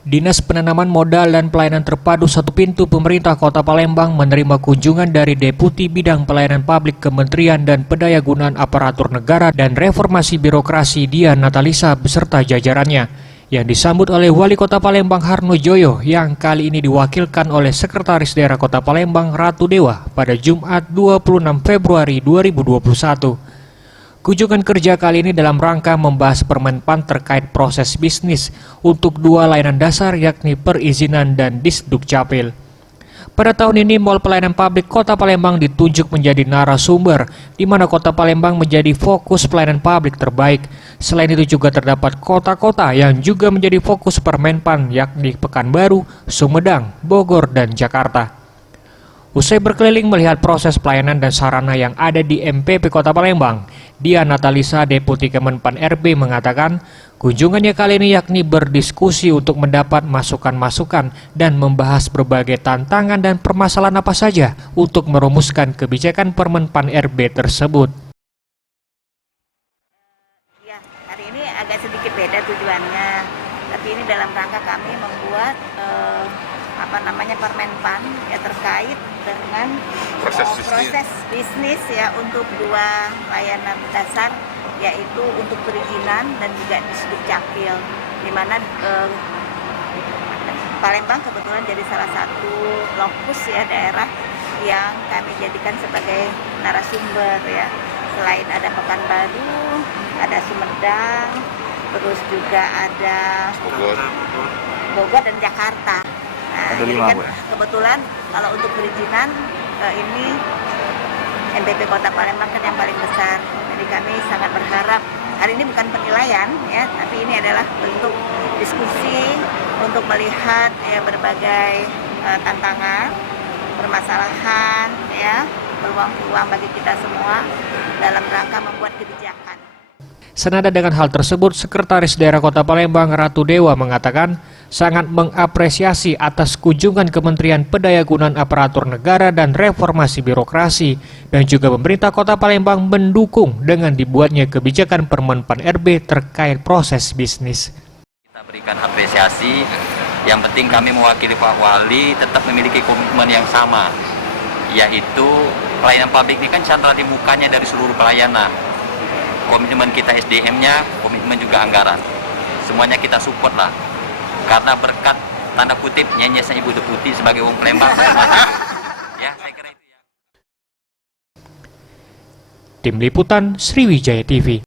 Dinas Penanaman Modal dan Pelayanan Terpadu Satu Pintu Pemerintah Kota Palembang menerima kunjungan dari Deputi Bidang Pelayanan Publik Kementerian dan Pendayagunaan Aparatur Negara dan Reformasi Birokrasi Dian Natalisa beserta jajarannya, yang disambut oleh Wali Kota Palembang Harno Joyo yang kali ini diwakilkan oleh Sekretaris Daerah Kota Palembang Ratu Dewa pada Jumat 26 Februari 2021. Kunjungan kerja kali ini dalam rangka membahas Permenpan terkait proses bisnis untuk dua layanan dasar yakni perizinan dan Disdukcapil. Pada tahun ini Mall Pelayanan Publik Kota Palembang ditunjuk menjadi narasumber, di mana Kota Palembang menjadi fokus pelayanan publik terbaik. Selain itu juga terdapat kota-kota yang juga menjadi fokus Permenpan yakni Pekanbaru, Sumedang, Bogor, dan Jakarta. Usai berkeliling melihat proses pelayanan dan sarana yang ada di MPP Kota Palembang, Dian Natalisa, Deputi Kemenpan RB mengatakan kunjungannya kali ini yakni berdiskusi untuk mendapat masukan-masukan dan membahas berbagai tantangan dan permasalahan apa saja untuk merumuskan kebijakan Permenpan RB tersebut. Ya, hari ini agak sedikit beda tujuannya, tapi ini dalam rangka kami membuat Permenpan ya terkait dengan proses bisnis ya untuk dua layanan dasar, yaitu untuk perizinan dan juga Disdukcapil, di mana Palembang kebetulan jadi salah satu lokus ya daerah yang kami jadikan sebagai narasumber ya. Selain ada Pekanbaru, ada Sumedang, terus juga ada Bogor dan Jakarta. Nah, jadi kan kebetulan kalau untuk perizinan ini MPP Kota Palembang kan yang paling besar. Jadi kami sangat berharap, hari ini bukan penilaian ya, tapi ini adalah bentuk diskusi untuk melihat ya berbagai tantangan, permasalahan ya, peluang-peluang bagi kita semua dalam rangka membuat kebijakan. Senada dengan hal tersebut, Sekretaris Daerah Kota Palembang Ratu Dewa mengatakan sangat mengapresiasi atas kunjungan Kementerian Pendayagunaan Aparatur Negara dan Reformasi Birokrasi dan juga pemerintah Kota Palembang mendukung dengan dibuatnya kebijakan Permenpan RB terkait proses bisnis. Kita berikan apresiasi, yang penting kami mewakili Pak Wali tetap memiliki komitmen yang sama, yaitu pelayanan publik ini kan chandra di mukanya dari seluruh pelayanan. Komitmen kita SDM-nya, komitmen juga anggaran. Semuanya kita support lah. Karena berkat tanda kutip nyenyesnya Ibu Deputi sebagai wong Palembang. Ya, saya kira itu ya. Tim Liputan Sriwijaya TV.